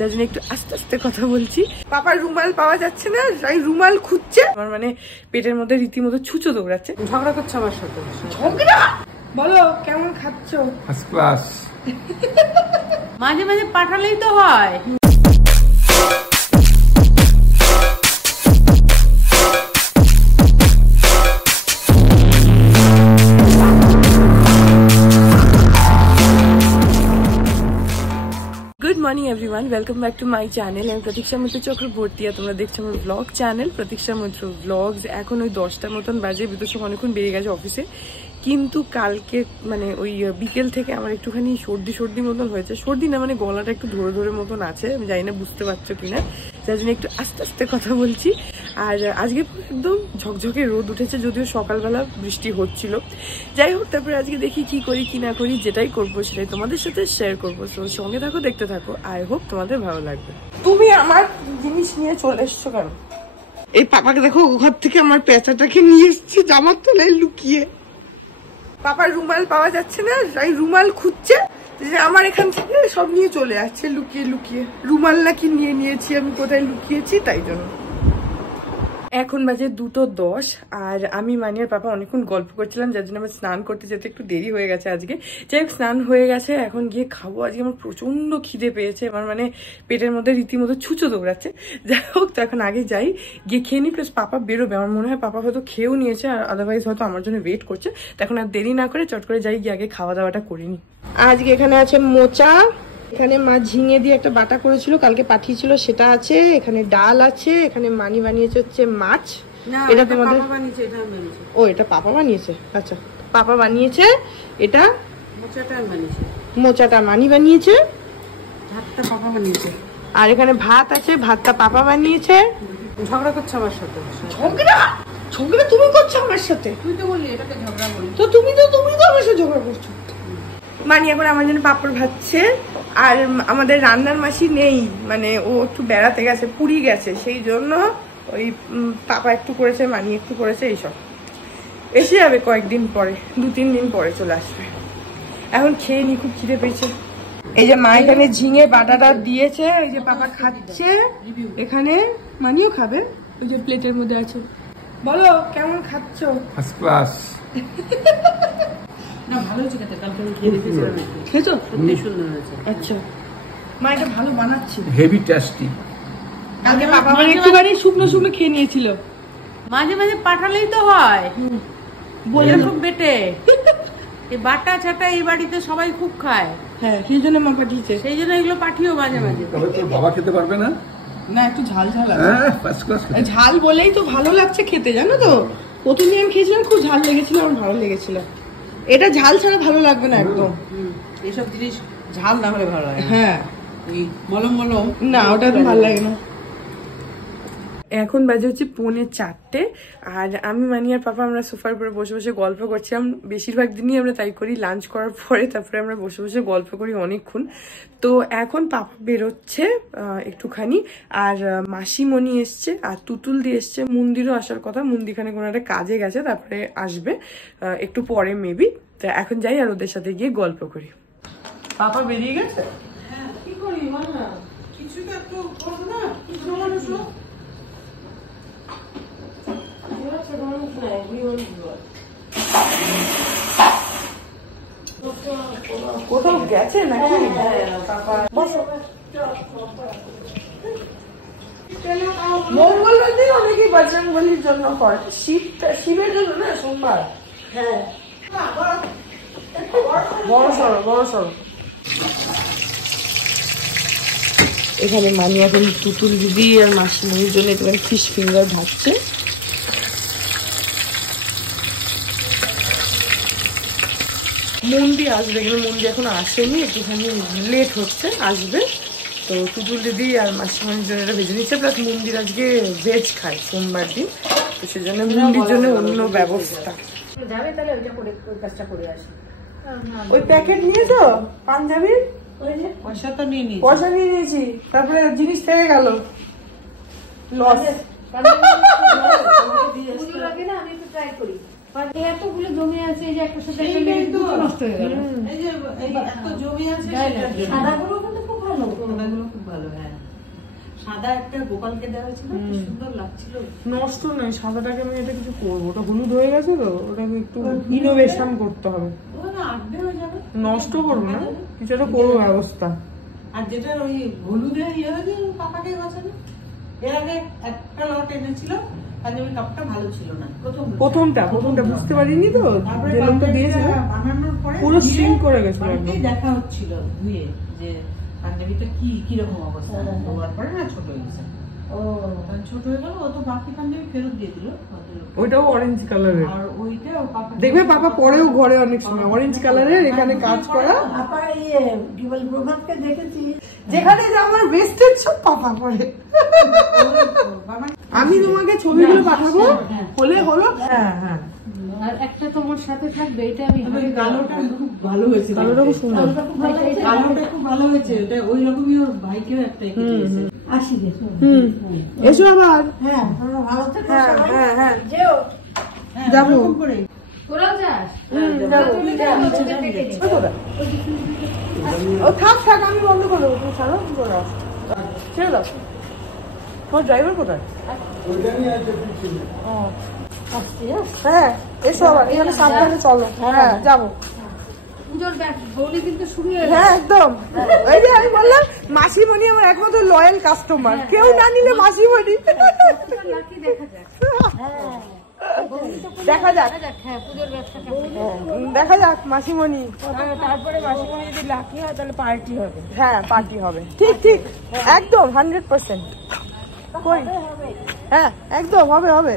যার জন্য একটু আস্তে আস্তে কথা বলছি। পাপার রুমাল পাওয়া যাচ্ছে না, তাই রুমাল খুঁজছে। আমার মানে পেটের মধ্যে রীতিমতো ছুঁচো দৌড়াচ্ছে, ঝগড়া করছে আমার সাথে। ঝগড়া বলো কেমন খাচ্ছ? First class. মাঝে মাঝে পাঠালেই তো হয়। Good morning everyone, welcome back to my channel. আমি প্রতীক্ষা মিত্র চক্রবর্তী, আর তোমরা দেখছো আমার ব্লগ চ্যানেল প্রতীক্ষা মিত্র ব্লগস। এখন ওই 10টার মতন বাজে, বিদ্যুৎ সময় অনেকক্ষণ বেরিয়ে গেছে অফিসে। কিন্তু কালকে মানে ওই বিকেল থেকে আমার একটুখানি সর্দি মতন হয়েছে। সর্দি না, মানে গলাটা একটু ধরে মতন আছে, আমি জানি না বুঝতে পারছো কিনা, যার জন্য একটু আস্তে আস্তে কথা বলছি। আর আজকে একদম ঝকঝকে রোদ উঠেছে, যদিও সকালবেলা বৃষ্টি হচ্ছিল। যাই হোক, তারপরে আজকে দেখি কি করি কি না করি, যেটাই করবো সেটাই তোমাদের সাথে শেয়ার করবো। তো সঙ্গে থাকো, দেখতে থাকো, আই হোপ তোমাদের ভালো লাগবে। তুমি আমার জিনিস নিয়ে চলে এসছো কেন? এই পাপাকে দেখো, ঘর থেকে আমার পেঁচাটাকে নিয়ে এসছে জামার তলায় লুকিয়ে। পাপার রুমাল পাওয়া যাচ্ছে না, তাই রুমাল খুঁজছে। আমার এখান থেকে সব নিয়ে চলে যাচ্ছে লুকিয়ে লুকিয়ে। রুমাল নাকি নিয়ে নিয়েছি আমি, কোথায় লুকিয়েছি তাই জন্য। এখন বাজে 2:10, আর আমি মানিয়ার পাপা অনেকক্ষণ গল্প করছিলাম, যার জন্য আমার স্নান করতে যেতে একটু দেরি হয়ে গেছে আজকে। যাই হোক, স্নান হয়ে গেছে, এখন গিয়ে খাবো। আজকে আমার প্রচন্ড খিদে পেয়েছে, আমার মানে পেটের মধ্যে রীতিমতো ছুঁচো দৌড়াচ্ছে। যাই হোক, তো এখন আগে যাই, গিয়ে খেয়ে নিই, প্লাস পাপা বেরোবে। আমার মনে হয় পাপা হয়তো খেয়েও নিয়েছে, আর আদারওয়াইজ হয়তো আমার জন্য ওয়েট করছে। তো এখন আর দেরি না করে চট করে যাই, গিয়ে আগে খাওয়া দাওয়াটা করিনি। আজকে এখানে আছে মোচা, এখানে মা ঝিঙে দিয়ে একটা বাটা করেছিল, কালকে পাঠিয়েছিল, সেটা আছে। এখানে ডাল আছে, এখানে মানি বানিয়েছে হচ্ছে মাছ। এটা তোমাদের ও, এটা পাপা বানিয়েছে? আচ্ছা, পাপা বানিয়েছে। এটা মোচাটা মানি বানিয়েছে, ভাতটা পাপা বানিয়েছে। আর এখানে ভাত আছে, ভাতটা পাপা বানিয়েছে। ঝগড়া করছে আমার সাথে। ঝগড়া তুমি করছো আমার সাথে? তুই তো বললি এটাকে ঝগড়া বলি। তো তুমি তো আমার সাথে ঝগড়া করছো। মানি এখন আমার জন্য পাপড় ভাজছে, আর আমাদের রান্নার মাসি নেই, মানে ও একটু বেড়াতে গেছে, পুরী গেছে, সেই জন্য ওই পাপা একটু করেছে, মানি একটু করেছে। এইসব এসে যাবে কয়েকদিন পরে, 2-3 দিন পরে চলে আসবে। এখন খেয়ে নি, খুব খিদে পেয়েছে। এই যে মা এখানে ঝিঙে বাটাটা দিয়েছে, এই যে পাপা খাচ্ছে, এখানে মানিও খাবে, ওই যে প্লেটের মধ্যে আছে। বলো কেমন খাচ্ছ? First class. না, ভালো হয়েছে খেতে, কালকে আমি খেয়ে দেখেছিলাম। খেয়েছো? সত্যি সুন্দর হয়েছে। আচ্ছা, মা এটা ভালো বানাচ্ছি। Heavy tasty. কালকে পাপা মানে একটুখানি শুকনো খেয়ে নিয়েছিল। মাঝে মাঝে পাঠালেই তো হয়, বলে খুব বেটে। এই বাটা ছাটা এই বাড়িতে সবাই খুব খায়। হ্যাঁ, সেই জন্য মা পাঠিয়েছে। সেই জন্য এগুলো পাঠিও মাঝে মাঝে। তবে তোর বাবা খেতে পারবে না? না, একটু ঝাল আছে। হ্যাঁ, ফার্স্ট ক্লাস। ঝাল বলেই তো ভালো লাগছে খেতে, জানো তো। প্রথম দিন আমি খেয়েছিলাম, খুব ঝাল লেগেছিল, আমার ভালো লেগেছিল। এটা ঝাল ছাড়া ভালো লাগবে না একদম। এসব জিনিস ঝাল না হলে ভালো লাগে। হ্যাঁ, এই মলম না, ওটা তো ভালো লাগে না। এখন বাজে হচ্ছে 3:45, আর আমি মানি আর পাপা আমরা সোফার উপরে বসে বসে গল্প করছিলাম। বেশিরভাগ দিনই আমরা তাই করি, লাঞ্চ করার পরে তারপরে আমরা বসে বসে গল্প করি অনেকক্ষণ। তো এখন পাপা বেরোচ্ছে একটুখানি, আর মাসিমণি এসছে, আর তুতুল দিয়ে এসছে। মন্দিরও আসার কথা, মন্দিরখানে কোনো একটা কাজে গেছে, তারপরে আসবে একটু পরে মেবি। তো এখন যাই আর ওদের সাথে গিয়ে গল্প করি। পাপা বেরিয়ে গেছে? হ্যাঁ, কি করি বল না, কিছু তো একটু করবো না, কিছু মানুষ না। কোথাও গেছে নাকি? মঙ্গলবার দিন অনেকেই বজরংবলীর জন্য করে, শিবের জন্য না, সোমবার। হ্যাঁ, বড় সড়ো। এখানে মানি এখন তুতুল দিদি আর মাসিমণির জন্য এখানে ফিশ ফিঙ্গার ভাজছে। মন্দি আসবে, এখানে মন্দি এখন আসেনি, একটুখানি লেট হচ্ছে, আসবে। তো তুতুল দিদি আর মাসিমণির জন্য এটা ভেজে নিচ্ছে, প্লাস মন্দির আজকে ভেজ খায় সোমবার দিন, তো সেজন্য মন্দির জন্য অন্য ব্যবস্থা। যাবে তাহলে ওইটা করে, ওই কাজটা করে আসি। ওই প্যাকেট নিয়েছো পাঞ্জাবির? পয়সা তো নিয়ে নিই, পয়সা নিয়ে নিয়েছি, তারপরে জিনিস থেকে গেল, লস। এতগুলো জমি আছে, এই যে একটা সাথে নষ্ট হয়ে গেল। এই যে এত জমি আছে, সাদাগুলো কিন্তু খুব ভালো। সাদাগুলো খুব ভালো। হ্যাঁ, সাদা একটা গোপালকে দেওয়া হয়েছিল, কি সুন্দর লাগছিল। নষ্ট নয়, সাদাটাকে আমি এটা কিছু করবো, ওটা হলুদ হয়ে গেছে তো ওটাকে একটু ইনোভেশন করতে হবে। ওটা আটবে হয়ে যাবে, নষ্ট করবো না, কিছু একটা করবো ব্যবস্থা। আর যেটা ওই হলুদে ইয়ে হয়েছে পাপাকে গেছে, এর আগে একটা লট এনেছিল, পাঞ্জাবি কাপড়টা ভালো ছিল না, প্রথমটা বুঝতে পারিনি তো, তারপরে যে লোকটা দিয়েছিল বানানোর পরে পুরো সিঙ্ক করে গেছিল বাড়িতেই একদম। দেখা হচ্ছিল ধুয়ে যে পাঞ্জাবিটা কিরকম অবস্থা। ধোয়ার পরে না ছোট হয়ে গেছে, কারণ ছোট হয়ে গেল, ও তো বাকি পাঞ্জাবি ফেরত দিয়ে দিল। ওইটাও অরেঞ্জ কালারের, আর ওইটা ও পাপা দেখবে পাপা পরেও ঘরে অনেক সময় অরেঞ্জ কালারের এখানে কাজ করা। আপা ইয়ে ডিবল প্রভাতকে দেখেছি, যেখানে যে আমার ওয়েস্টেজ সব পাপা করে। আমি তোমাকে ছবিগুলো পাঠাবো, হলে হলো। হ্যাঁ হ্যাঁ, আর একটা তোমার সাথে থাকবে, এটা আমি তবে কালোটা খুব ভালো হয়েছে, কালোটা খুব সুন্দর। কালোটা খুব ভালো হয়েছে। ওটা ওই রকমই ওর ভাইকেও একটা এঁকে দিয়েছে। আসি গে। এসো আবার। হ্যাঁ, তোমরা ভালো থেকো হ্যাঁ সবাই। হ্যাঁ হ্যাঁ, যেও। হ্যাঁ, যাবো। ওরকম করে। তোরাও যাস? যাবো। ও থাক থাক, আমি বন্ধ করবো, তুমি ছাড়ো, তুমি করে আসো, ছেড়ে দাও। তোমার ড্রাইভার কোথায়? ও আসছি, হ্যাঁ, এসো আবার, এখানে সাবধানে চলো। হ্যাঁ যাবো। পুজোর বৌলি কিন্তু শুরু হয়ে গেছে। হ্যাঁ একদম, ওই যে আমি বললাম মাসিমণি আমার একমাত্র লয়াল কাস্টমার, কেউ না নিলে মাসিমণি। লাকি দেখা যাক। দেখা যাক, হ্যাঁ, পুজোর ব্যবসা কেমন? দেখা যাক মাসিমণি। তারপরে মাসিমণি যদি লাকি হয় তাহলে পার্টি হবে। হ্যাঁ পার্টি হবে, ঠিক ঠিক, একদম 100%। কই, হ্যাঁ একদম হবে হবে।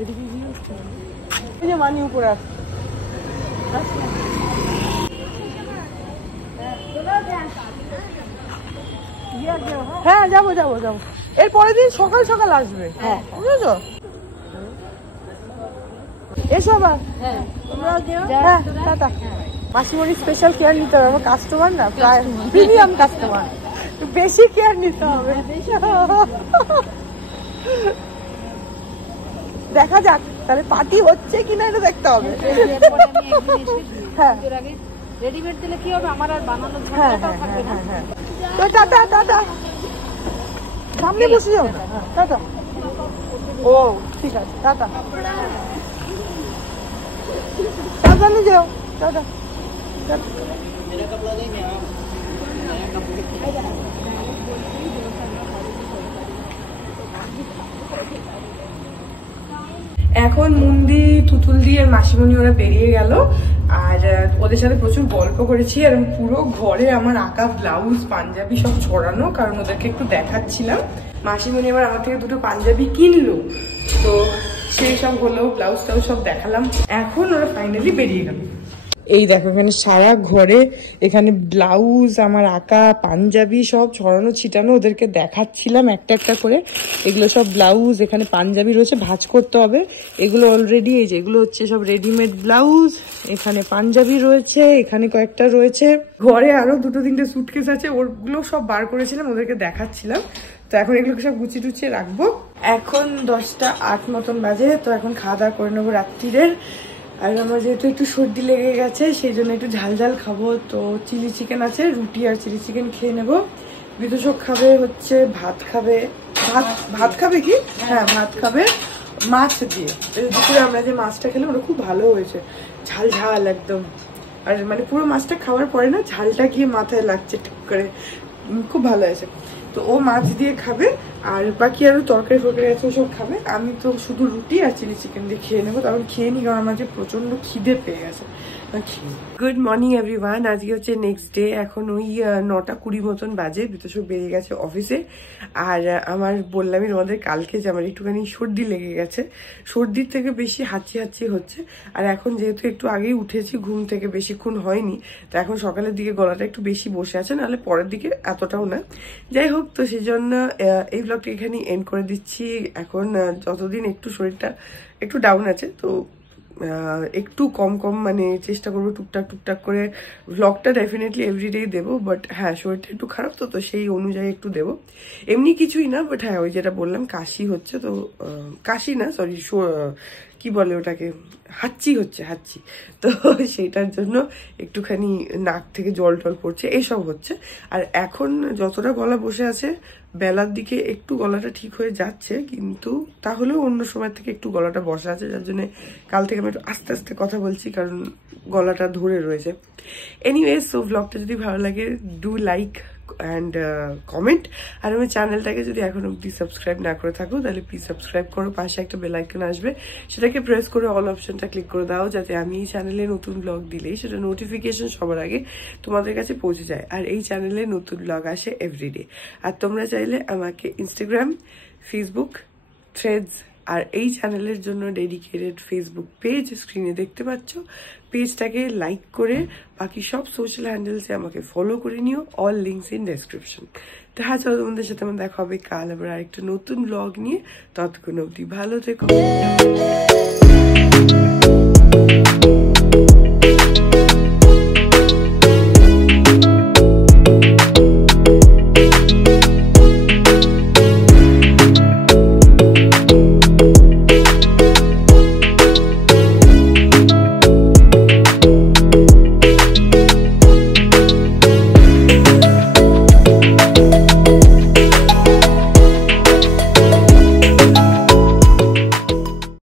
এদিকে গিয়ে এই যে মানি উপরে আসছে। হ্যাঁ যাবো যাবো যাবো, এর পরের দিন সকাল সকাল আসবে। হ্যাঁ বুঝেছো, এসো আবার। হ্যাঁ, তোমরাও যেও। হ্যাঁ টাটা। মাসিমণি স্পেশাল কেয়ার নিতে হবে, আমার কাস্টমার না, প্রায় প্রিমিয়াম কাস্টমার, বেশি কেয়ার নিতে হবে। দেখা যাক তাহলে পার্টি হচ্ছে কিনা এটা দেখতে হবে। হ্যাঁ রেডিমেড দিলে কি হবে, আমার আর বানানোর হ্যাঁ ঝামেলাটাও হ্যাঁ থাকবে না। হ্যাঁ হ্যাঁ, তো টাটা টাটা, সামনে বসে যাও না, টাটা। ও ঠিক আছে, টাটা, সাবধানে যেও, টাটা। এখন মুন্দি তুতুল দিয়ে মাসিমণি ওরা বেরিয়ে গেল, আর ওদের সাথে প্রচুর গল্প করেছি। আর পুরো ঘরে আমার আঁকা ব্লাউজ পাঞ্জাবি সব ছড়ানো, কারণ ওদেরকে একটু দেখাচ্ছিলাম। মাসিমণি এবার আমার থেকে দুটো পাঞ্জাবি কিনলো, তো সেই সব হলো, ব্লাউজ টাউজ সব দেখালাম। এখন ওরা ফাইনালি বেরিয়ে গেল। এই দেখো এখানে সারা ঘরে এখানে ব্লাউজ আমার আঁকা পাঞ্জাবি সব ছড়ানো ছিটানো, ওদেরকে দেখাচ্ছিলাম একটা একটা করে। এগুলো সব ব্লাউজ, এখানে পাঞ্জাবি রয়েছে, ভাঁজ করতে হবে। এগুলো অলরেডি, এই যে এগুলো হচ্ছে সব রেডিমেড ব্লাউজ, এখানে পাঞ্জাবি রয়েছে, এখানে কয়েকটা রয়েছে। ঘরে আরো দুটো তিনটে সুটকেস আছে, ওগুলো সব বার করেছিলাম, ওদেরকে দেখাচ্ছিলাম। তো এখন এগুলোকে সব গুছিয়ে টুচিয়ে রাখবো। এখন 10:08 মতন বাজে, তো এখন খাওয়া দাওয়া করে নেবো রাত্রিরের। আর আমার যেহেতু একটু সর্দি লেগে গেছে, সেই জন্য একটু ঝাল ঝাল খাবো। তো চিলি চিকেন আছে, রুটি আর চিলি চিকেন খেয়ে নেবো। বিদুষক খাবে হচ্ছে ভাত খাবে, ভাত খাবে কি, হ্যাঁ ভাত খাবে মাছ দিয়ে। দুপুরে আমরা যে মাছটা খেলাম ওটা খুব ভালো হয়েছে, ঝাল ঝাল একদম। আর মানে পুরো মাছটা খাওয়ার পরে না ঝালটা গিয়ে মাথায় লাগছে ঠিক করে, খুব ভালো হয়েছে। তো ও মাছ দিয়ে খাবে, আর বাকি আরো তরকারি ফরকারি আছে সব খাবে। আমি তো শুধু রুটি আর চিলি চিকেন দিয়ে খেয়ে নেবো। তখন খেয়ে নি, কারণ আমার যে প্রচন্ড খিদে পেয়ে গেছে। গুড মর্নিং এভরিওয়ান, আজকে হচ্ছে নেক্সট ডে। এখন ওই 9:20 মতন বাজে, বিতোষক বেরিয়ে গেছে অফিসে। আর আমার বললামই তোমাদের কালকে যে আমার একটুখানি সর্দি লেগে গেছে, সর্দির থেকে বেশি হাঁচি হাঁচি হচ্ছে। আর এখন যেহেতু একটু আগেই উঠেছি ঘুম থেকে, বেশিক্ষণ হয়নি, তো এখন সকালের দিকে গলাটা একটু বেশি বসে আছে, নাহলে পরের দিকে এতটাও না। যাই হোক, তো সেই জন্য এই ব্লগটা এখানে এন্ড করে দিচ্ছি। এখন যতদিন একটু শরীরটা একটু ডাউন আছে, তো একটু কম কম মানে চেষ্টা করবো টুকটাক টুকটাক করে ভ্লগটা ডেফিনেটলি এভরিডে দেবো। বাট হ্যাঁ, শরীরটা একটু খারাপ, তো সেই অনুযায়ী একটু দেবো। এমনি কিছুই না, বাট হ্যাঁ ওই যেটা বললাম কাশি হচ্ছে, তো কাশি না সরি, কি বলে ওটাকে, হাঁচি হচ্ছে, হাঁচি। তো সেইটার জন্য একটুখানি নাক থেকে জল টল পড়ছে, এইসব হচ্ছে। আর এখন যতটা গলা বসে আছে, বেলার দিকে একটু গলাটা ঠিক হয়ে যাচ্ছে, কিন্তু তাহলেও অন্য সময় থেকে একটু গলাটা বসা আছে, যার জন্য কাল থেকে আমি একটু আস্তে আস্তে কথা বলছি, কারণ গলাটা ধরে রয়েছে। এনিওয়েজ, সো ব্লগটা যদি ভালো লাগে, ডু লাইক অ্যান্ড কমেন্ট। আর আমার চ্যানেলটাকে যদি এখন অব্দি সাবস্ক্রাইব না করে থাকো, তাহলে প্লিজ সাবস্ক্রাইব করো। পাশে একটা বেল আইকন আসবে, সেটাকে প্রেস করে অল অপশনটা ক্লিক করে দাও, যাতে আমি এই চ্যানেলে নতুন ব্লগ দিলেই সেটা নোটিফিকেশন সবার আগে তোমাদের কাছে পৌঁছে যায়। আর এই চ্যানেলে নতুন ব্লগ আসে এভরিডে। আর তোমরা চাইলে আমাকে ইনস্টাগ্রাম, ফেসবুক, থ্রেডস আর এই চ্যানেলের জন্য ডেডিকেটেড ফেসবুক পেজ স্ক্রিনে দেখতে পাচ্ছ, পেজটাকে লাইক করে বাকি সব সোশ্যাল হ্যান্ডেলসে আমাকে ফলো করে নিও। All links in description. দেখা চলো, তোমাদের সাথে আমার দেখা হবে কাল আবার আরেকটা নতুন ব্লগ নিয়ে। ততক্ষণ অবধি ভালো থেকো।